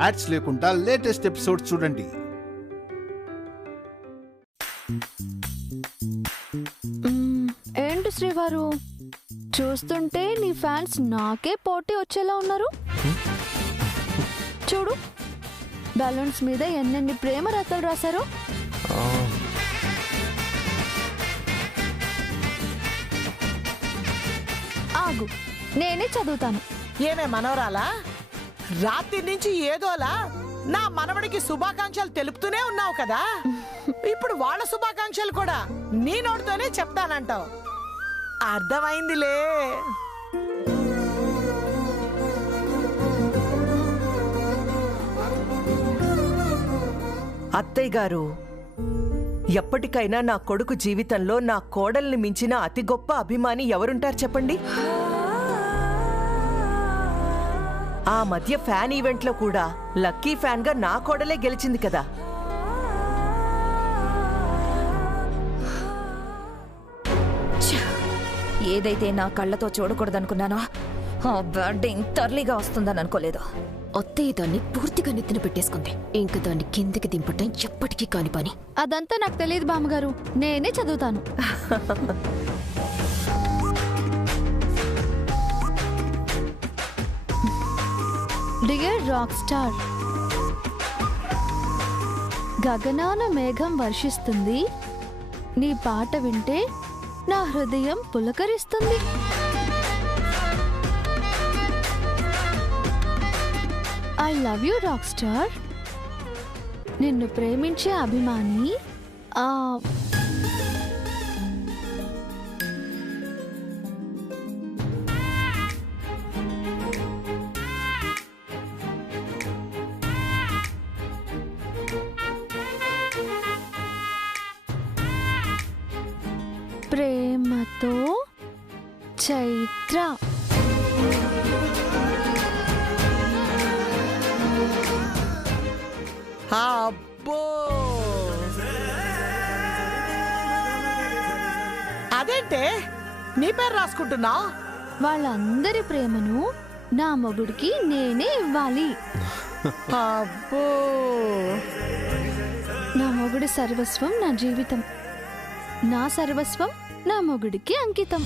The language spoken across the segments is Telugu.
యాడ్స్ లేకుండా లేటెస్ట్ ఎపిసోడ్ చూడండి. ఏంటి శ్రీవారు, చూస్తుంటే నీ ఫ్యాన్స్ నాకే పోటీ వచ్చేలా ఉన్నారు. చూడు, బలూన్స్ మీద ఎన్నెన్ని ప్రేమ రాతలు రాశారు. ఆగు, నేనే చదువుతాను. ఏమే మనవరాలా, రాత్రి నుంచి ఏదోలా నా మనవడికి శుభాకాంక్షలు తెలుపుతూనే ఉన్నావు కదా. ఇప్పుడు వాళ్ళ శుభాకాంక్షలు కూడా నీ నోటితోనే చెప్తానంటావు. అర్థమైందిలే. అత్తయ్య గారు, ఎప్పటికైనా నా కొడుకు జీవితంలో నా కోడల్ని మించిన అతి గొప్ప అభిమాని ఎవరుంటారు చెప్పండి? ఆ మధ్య ఫ్యాన్ ఈవెంట్లో కూడా లక్కీ ఫ్యాన్ గా నా కోడలే గెలిచింది కదా. ఏదైతే నా కళ్ళతో చూడకూడదనుకున్నానో ఆ బ్యాడ్ ఇంత అర్లీగా వస్తుందని అనుకోలేదు. అత్తయ్య దాన్ని పూర్తిగా నెత్తిన పెట్టేసుకుంది. ఇంక దాన్ని కిందకి దింపటం ఎప్పటికీ కాని పని. అదంతా నాకు తెలియదు బామ్మగారు, నేనే చదువుతాను. డియర్ రాక్ స్టార్, గగనాన మేఘం వర్షిస్తుంది, నీ పాట వింటే నా హృదయం పులకరిస్తుంది. I love you rock star. నిన్ను ప్రేమించే అభిమాని. ప్రేమతో చైత్ర. అబ్బో, అదేంటే నీ పేరు రాసుకుంటున్నావు? వాళ్ళందరి ప్రేమను నా మొగుడికి నేనే ఇవ్వాలి. అబ్బో, నా మొగుడి సర్వస్వం నా జీవితం, నా సర్వస్వం నా మొగుడికి అంకితం.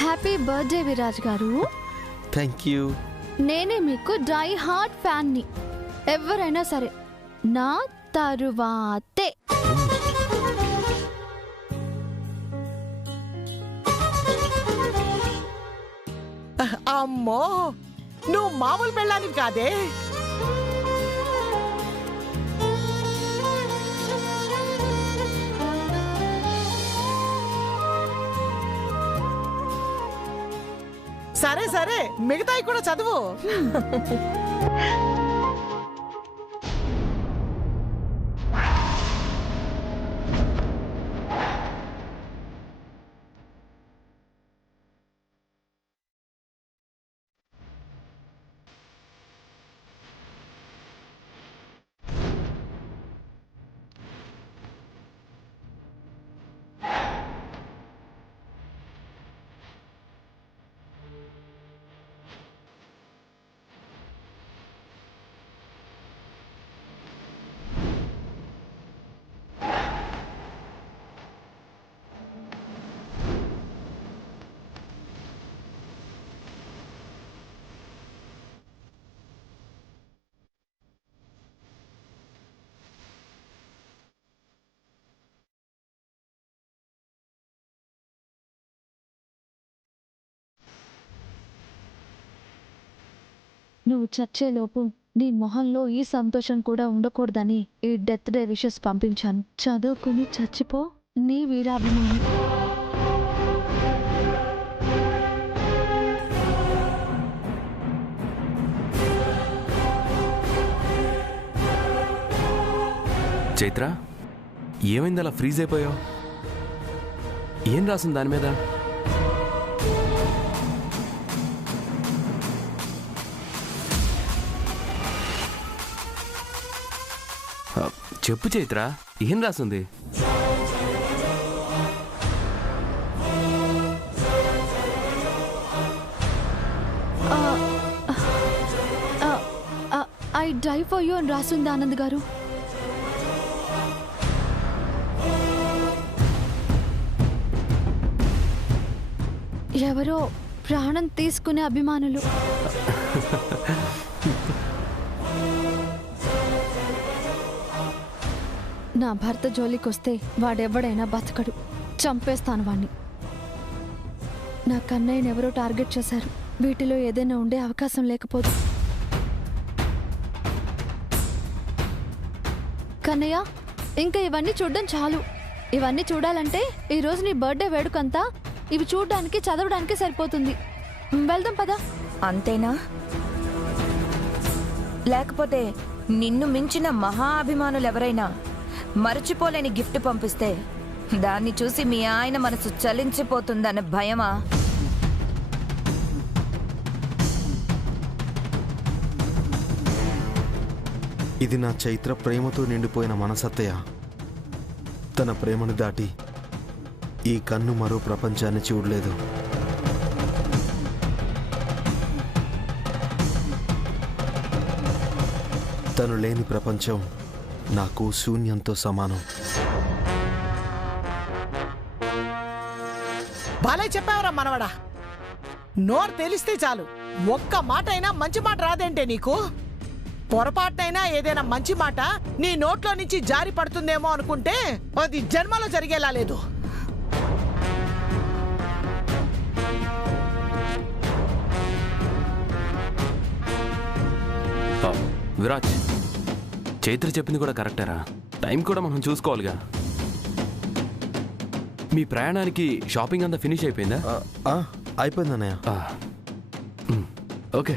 హ్యాపీ బర్త్డే విరాజ్ గారు. Thank you. నేనే మీకు డై హార్ట్ ఫ్యాన్ ని. ఎవరైనా సరే నా తరువాతే. అమ్మో, నువ్వు మామూలు పెళ్ళానివి కాదే. సరే సరే, మిగతాయి కూడా చదువు. నువ్వు చచ్చేలోపు నీ మొహంలో ఈ సంతోషం కూడా ఉండకూడదని ఈ డెత్ డే విషెస్ పంపించాను. చదువుకుని చచ్చిపో, నీ వీరాభిమాని. చైత్ర, ఏమైంది అలా ఫ్రీజ్ అయిపోయావు? ఏం రాసింది దాని మీద? చెప్పు చైత్ర, ఏం రాసింది? ఐ డై ఫర్ యూ అని రాసుంది ఆనంద్ గారు. ఎవరో ప్రాణం తీసుకునే అభిమానులు. నా భర్త జోలికొస్తే వాడెవడైనా బతకడు, చంపేస్తాను వాణ్ణి. నా కన్నయ్యని ఎవరో టార్గెట్ చేశారు. వీటిలో ఏదైనా ఉండే అవకాశం లేకపోదు. కన్నయ్య, ఇంకా ఇవన్నీ చూడడం చాలు. ఇవన్నీ చూడాలంటే ఈరోజు నీ బర్త్డే వేడుకంతా ఇవి చూడడానికి చదవడానికి సరిపోతుంది. వెళ్దాం పదా. అంతేనా? లేకపోతే నిన్ను మించిన మహా అభిమానులు ఎవరైనా మరచిపోలేని గిఫ్ట్ పంపిస్తే దాన్ని చూసి మీ ఆయన మనసు చలించిపోతుందన్న భయమా? ఇది నా చైత్ర ప్రేమతో నిండిపోయిన మనసత్తయ్య. తన ప్రేమను దాటి ఈ కన్ను మరో ప్రపంచాన్ని చూడలేదు. తను లేని ప్రపంచం నాకు శూన్యంతో సమానం. బాలే చెప్పావురా మనవడా. నోరు తెలిస్తే చాలు, ఒక్క మాట అయినా మంచి మాట రాదేంటే నీకు? పొరపాటునైనా ఏదైనా మంచి మాట నీ నోట్లో నుంచి జారి పడుతుందేమో అనుకుంటే అది జన్మలో జరిగేలా లేదు. విరాజ్, చైత్ర చెప్పింది కూడా కరెక్టేరా. టైం కూడా మనం చూసుకోవాలిగా. మీ ప్రయాణానికి షాపింగ్ అంతా ఫినిష్ అయిపోయిందా? అయిపోయిందన్నయ్య. ఓకే,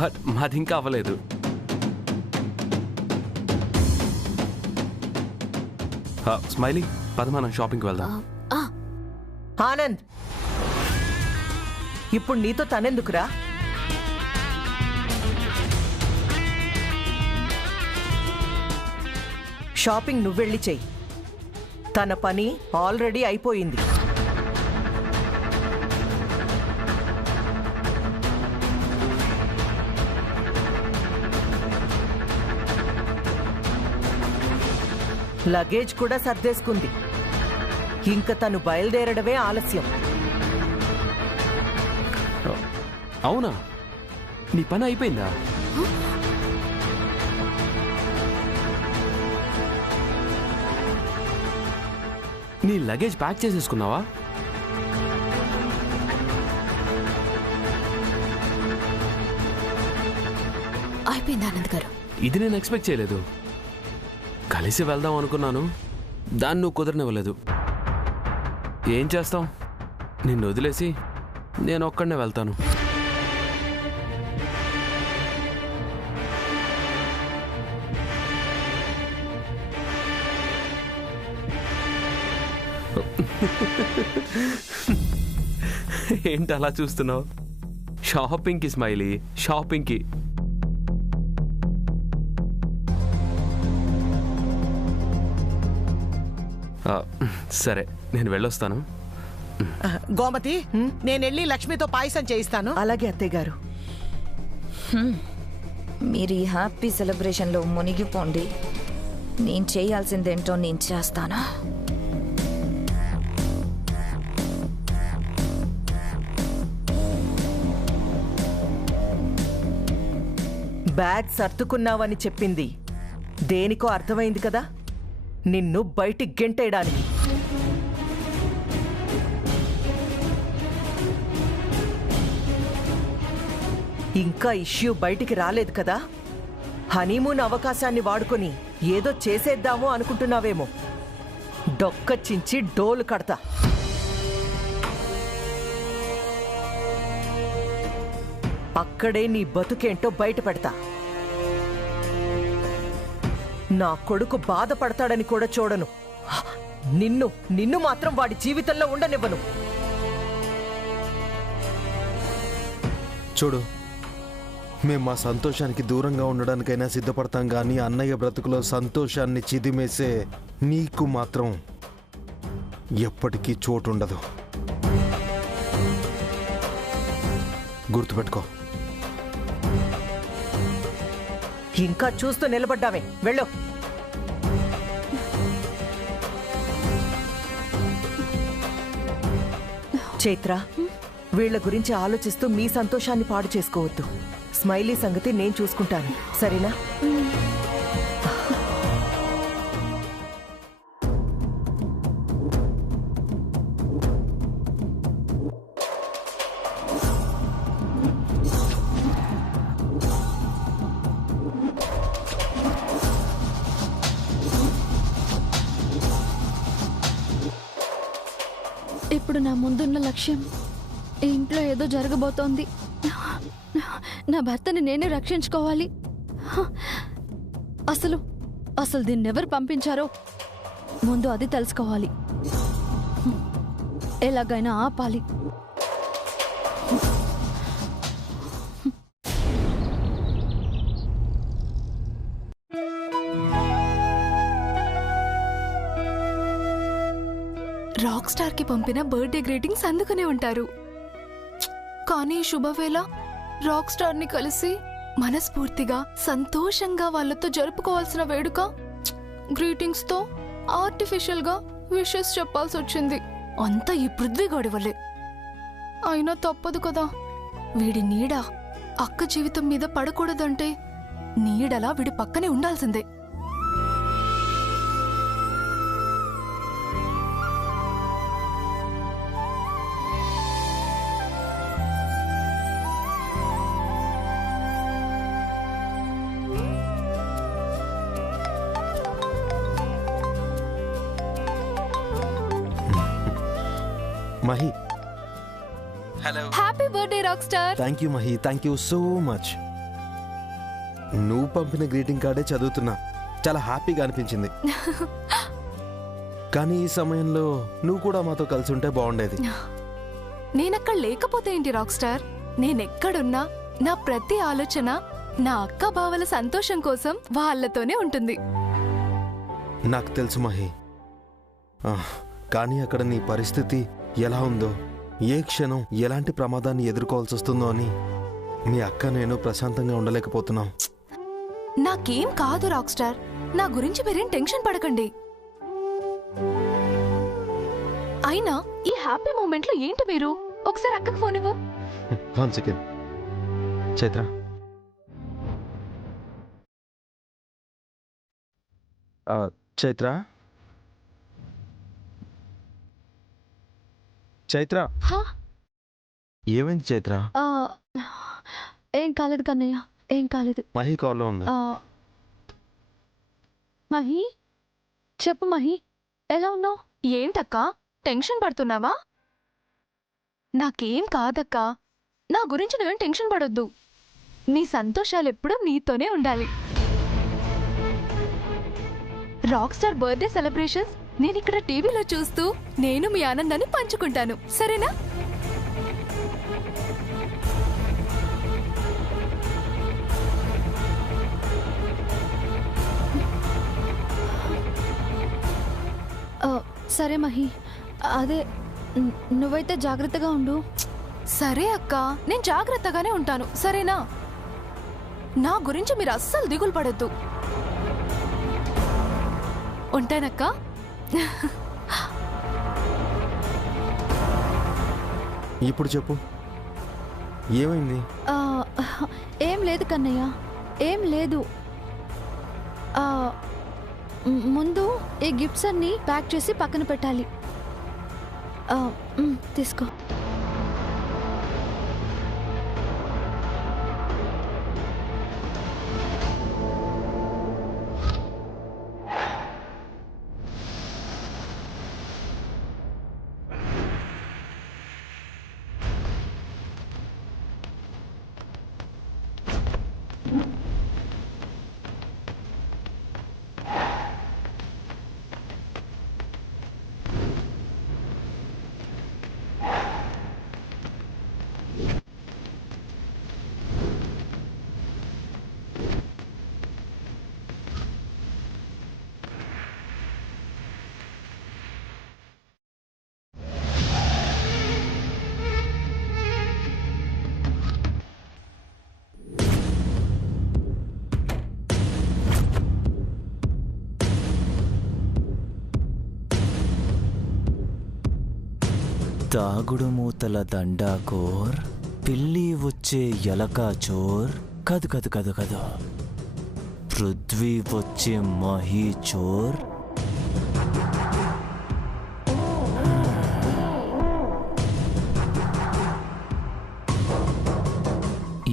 బట్ మాది ఇంకా అవ్వలేదు. స్మైలీ, పద మనం షాపింగ్కి వెళ్దాం. ఆనంద్, ఇప్పుడు నీతో తనెందుకురా? షాపింగ్ నువ్వెళ్ళి చెయ్యి. తన పని ఆల్రెడీ అయిపోయింది. లగేజ్ కూడా సర్దేసుకుంది. ఇంక తను బయలుదేరడమే ఆలస్యం. అవునా? నీ పని అయిపోయిందా? నీ లగేజ్ ప్యాక్ చేసేసుకున్నావా? అయిపోయింది ఆనంద్ గారు. ఇది నేను ఎక్స్పెక్ట్ చేయలేదు. కలిసి వెళ్దాం అనుకున్నాను, దాన్ని నువ్వు కుదరనివ్వలేదు. ఏం చేస్తాం, నిన్ను వదిలేసి నేను ఒక్కడనే వెళ్తాను. ఏంటి అలా చూస్తున్నావు? షాపింగ్కి స్మైలీ, షాపింగ్కి. సరే, నేను వెళ్ళొస్తాను. గోమతి, నేను వెళ్ళి లక్ష్మితో పాయసం చేయిస్తాను. అలాగే అత్తయ్య గారు. మీరు ఈ హ్యాపీ సెలబ్రేషన్లో మునిగిపోండి. నేను చేయాల్సిందేంటో నేను చేస్తాను. బ్యాగ్ సర్దుకున్నావని చెప్పింది దేనికో అర్థమైంది కదా. నిన్ను బయటికి గెంటేయడానికి. ఇంకా ఇష్యూ బయటికి రాలేదు కదా. హనీమూన్ అవకాశాన్ని వాడుకొని ఏదో చేసేద్దాము అనుకుంటున్నావేమో. డొక్కచించి డోలు కడతా. అక్కడే నీ బతుకేంటో బయట పెడతా. నా కొడుకు బాధపడతాడని కూడా చూడను. నిన్ను మాత్రం వాడి జీవితంలో ఉండనివ్వను. చూడు, మేము మా సంతోషానికి దూరంగా ఉండడానికైనా సిద్ధపడతాం, కానీ అన్నయ్య బ్రతుకులో సంతోషాన్ని చిదిమేసే నీకు మాత్రం ఎప్పటికీ చోటు ఉండదు. గుర్తుపెట్టుకో. ఇంకా చూస్తూ నిలబడ్డావే, వెళ్ళు. చైత్ర, వీళ్ల గురించి ఆలోచిస్తూ మీ సంతోషాన్ని పాడు చేసుకోవద్దు. స్మైలీ సంగతి నేను చూసుకుంటాను, సరేనా? ఇప్పుడు నా ముందున్న లక్ష్యం, ఈ ఇంట్లో ఏదో జరగబోతోంది. నా భర్తని నేనే రక్షించుకోవాలి. అసలు అసలు దీన్ని ఎవరు పంపించారో ముందు అది తెలుసుకోవాలి. ఎలాగైనా ఆపాలి. రాక్ స్టార్ కి పంపిన బర్త్డే గ్రీటింగ్స్ అందుకునే ఉంటారు. కానీ శుభవేళ రాక్ స్టార్ ని కలిసి మనస్ఫూర్తిగా సంతోషంగా వాళ్ళతో జరుపుకోవాల్సిన వేడుక గ్రీటింగ్స్ తో ఆర్టిఫిషియల్ గా విషెస్ చెప్పాల్సి వచ్చింది. అంతా ఈ పృథ్వీగాడి వల్లే. అయినా తప్పదు కదా. వీడి నీడ అక్క జీవితం మీద పడకూడదంటే నీడలా వీడి పక్కనే ఉండాల్సిందే. Mahi, happy birthday rock star. Thank you Mahi, thank you so much. నువ్వు పంపిన గ్రీటింగ్ కార్డే చదువుతున్నా, చాలా హ్యాపీగా అనిపించింది. కానీ ఈ సమయంలో నువ్వు కూడా మాతో కలిసి ఉంటే బాగుండేది. నేనక్కడ లేకపోతే ఏంటి రాక్ స్టార్? నేనెక్కడున్నా నా ప్రతి ఆలోచన నా అక్క బావల సంతోషం కోసం వాళ్ళతోనే ఉంటుంది. నాకు తెలుసు మహి, కానీ అక్కడ నీ పరిస్థితి ఎలా ఉందో, ఏ క్షణం ఎలాంటి ప్రమాదాన్ని ఎదుర్కోవాల్సి వస్తుందో అని మీ అక్క నేను ప్రశాంతంగా ఉండలేకపోతున్నాం. నాకేం కాదు రాక్ స్టార్, నా గురించి మీరేం టెన్షన్ పడకండి. అయినా ఈ హ్యాపీ మూమెంట్ లో ఏంటి మీరు? ఒకసారి అక్కకు ఫోన్ ఇవ్వు. 1 సెకండ్. చైత్ర, చైత్ర, చైత్ర, ఏమైంది చైత్ర? ఏం కాలేదు కన్నయ్య, ఏం కాలేదు. మహి కాల్లో ఉంది. మహి, చెప్పు మహి, ఎలా ఉన్నావు? ఏంటక్కా టెన్షన్ పడుతున్నావా? నాకేం కాదక్కా, నా గురించి నువ్వేం టెన్షన్ పడొద్దు. నీ సంతోషాలు ఎప్పుడూ నీతోనే ఉండాలి. రాక్ స్టార్ బర్త్డే సెలబ్రేషన్స్ నేనిక్కడ టీవీలో చూస్తూ నేను మీ ఆనందాన్ని పంచుకుంటాను, సరేనా? సరే మహి, అదే నువ్వైతే జాగ్రత్తగా ఉండు. సరే అక్క, నేను జాగ్రత్తగానే ఉంటాను, సరేనా? నా గురించి మీరు అస్సలు దిగులు పడొద్దు. ఉంటానక్క. ఇప్పుడు చెప్పు, ఏమైంది? ఏం లేదు కన్నయ్య, ఏం లేదు. ముందు ఈ గిఫ్ట్స్ అన్ని ప్యాక్ చేసి పక్కన పెట్టాలి. తీసుకో. దాగుడు మూతల దండాకోర్, పిల్లి వచ్చే ఎలక చోర్, కదు కదు కదు కదు, పృథ్వీ వచ్చే మహీ చోర్.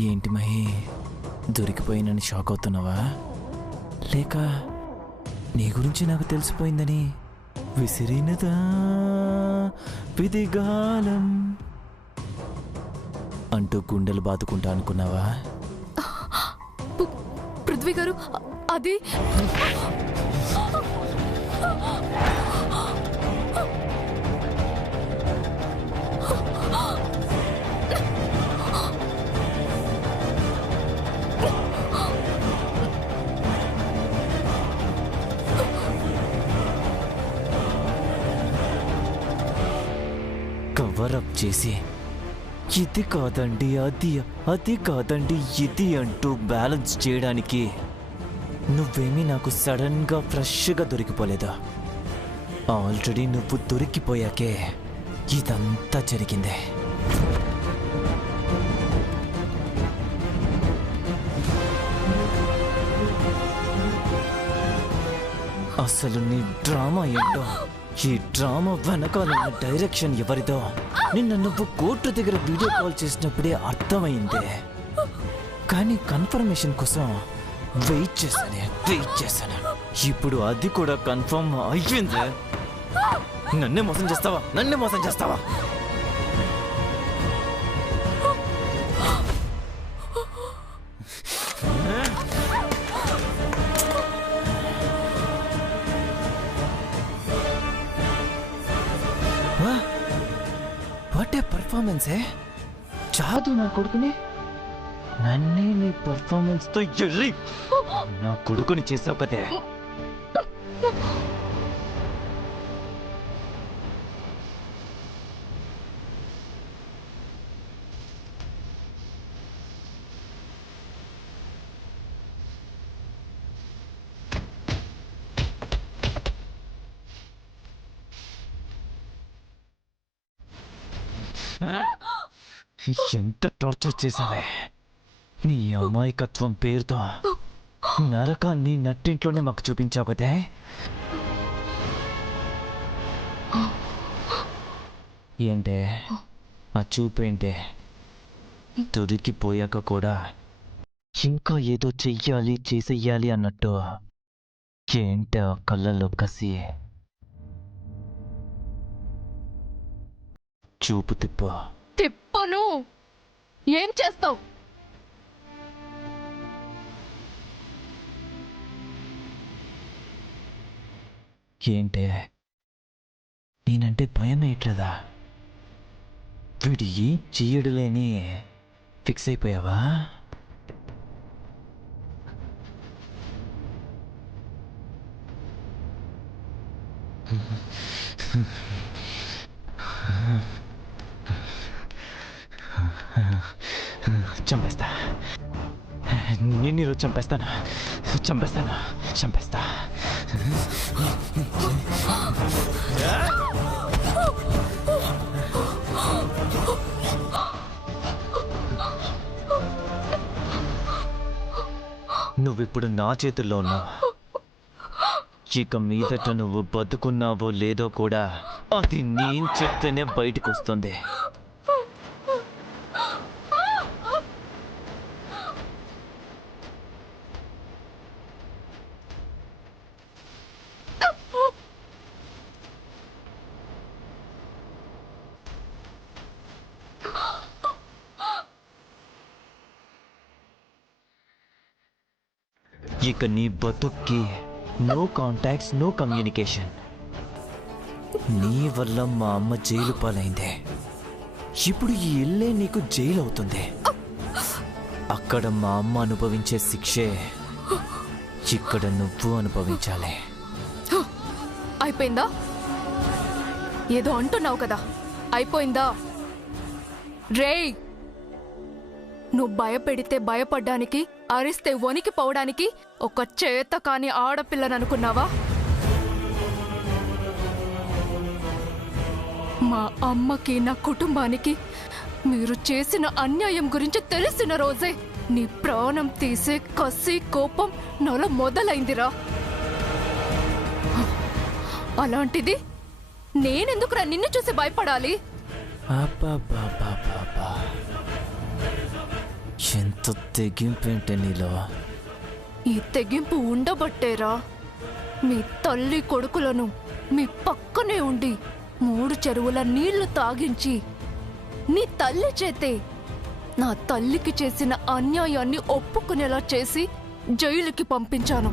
ఏంటి మహి, దొరికిపోయినని షాక్ అవుతున్నావా? లేక నీ గురించి నాకు తెలిసిపోయిందని విసిరినదా విధిగాలం అంటూ గుండెలు బాదుకుంటా అనుకున్నావా? పృథ్వీ గారు, అది కవరప్ చేసి ఇది కాదండి అది, అది కాదండి ఇది అంటూ బ్యాలెన్స్ చేయడానికి నువ్వేమీ నాకు సడన్గా ఫ్రెష్గా దొరికిపోలేదా? ఆల్రెడీ నువ్వు దొరికిపోయాకే ఇదంతా జరిగిందే. అసలు నీ డ్రామా ఏంటో, ఈ డ్రామా వెనకాల డైరెక్షన్ ఎవరిదో నిన్న నువ్వు కోర్టు దగ్గర వీడియో కాల్ చేసినప్పుడే అర్థమైందే. కానీ కన్ఫర్మేషన్ కోసం వెయిట్ చేశాను. ఇప్పుడు అది కూడా కన్ఫర్మ్ అయ్యింది. నన్నే మోసం చేస్తావా? What a పర్ఫార్మెన్సే! చాదు నా కొడుకుని, నన్నే నీ పర్ఫార్మెన్స్ తో ఎర్రి నా కొడుకుని చేసావు కదే. ఎంత టార్చర్ చేసావే! నీ అమాయకత్వం పేరుతో నరకాన్ని నట్టింట్లోనే మాకు చూపించావు కదే. ఏంటే ఆ చూపేంటే? దొరికిపోయాక కూడా ఇంకా ఏదో చేసేయాలి అన్నట్టు ఏంటే ఆ కళ్ళల్లో కసి? చూపు తిప్పను. ఏం చేస్తావు? ఏంటే నేనంటే భయం వేయట్లేదా? వీడి ఏం చెయ్యడులేని ఫిక్స్ అయిపోయావా? చంపేస్తా, నేను ఈరోజు చంపేస్తా. నువ్విప్పుడు నా చేతుల్లో ఉన్నావు. ఇక మీదట నువ్వు బతుకున్నావో లేదో కూడా అది నేను చెప్తేనే బయటకు వస్తుంది. ఇక నీ బతుక్కి నో కాంటాక్ట్స్, నో కమ్యూనికేషన్. నీ వల్ల మా అమ్మ జైలు పాలైందే. ఇప్పుడు ఈ ఇల్లే నీకు జైలు అవుతుంది. అక్కడ మా అమ్మ అనుభవించే శిక్షే ఇక్కడ నువ్వు అనుభవించాలి. అయిపోయిందా? ఏదో అంటున్నావు కదా, అయిపోయిందా? రేయ్, నువ్వు భయపెడితే భయపడ్డానికి, అరిస్తే వణికి పోవడానికి ఒక చేత కాని ఆడపిల్లని అనుకున్నావా? మా అమ్మకి నా కుటుంబానికి మీరు చేసిన అన్యాయం గురించి తెలిసిన రోజే నీ ప్రాణం తీసే కసి కోపం నాలో మొదలైందిరా. అలాంటిది నేనెందుకురా నిన్ను చూసి భయపడాలి? అబ్బబ్బబ్బబ్బబ్బా. ఎంత తెగింపేంటే నీలో. ఈ తెగింపు ఉండబట్టేరా మీ తల్లి కొడుకులను మీ పక్కనే ఉండి 3 చెరువుల నీళ్లు తాగించి నీ తల్లి చేతే నా తల్లికి చేసిన అన్యాయాన్ని ఒప్పుకునేలా చేసి జైలుకి పంపించాను.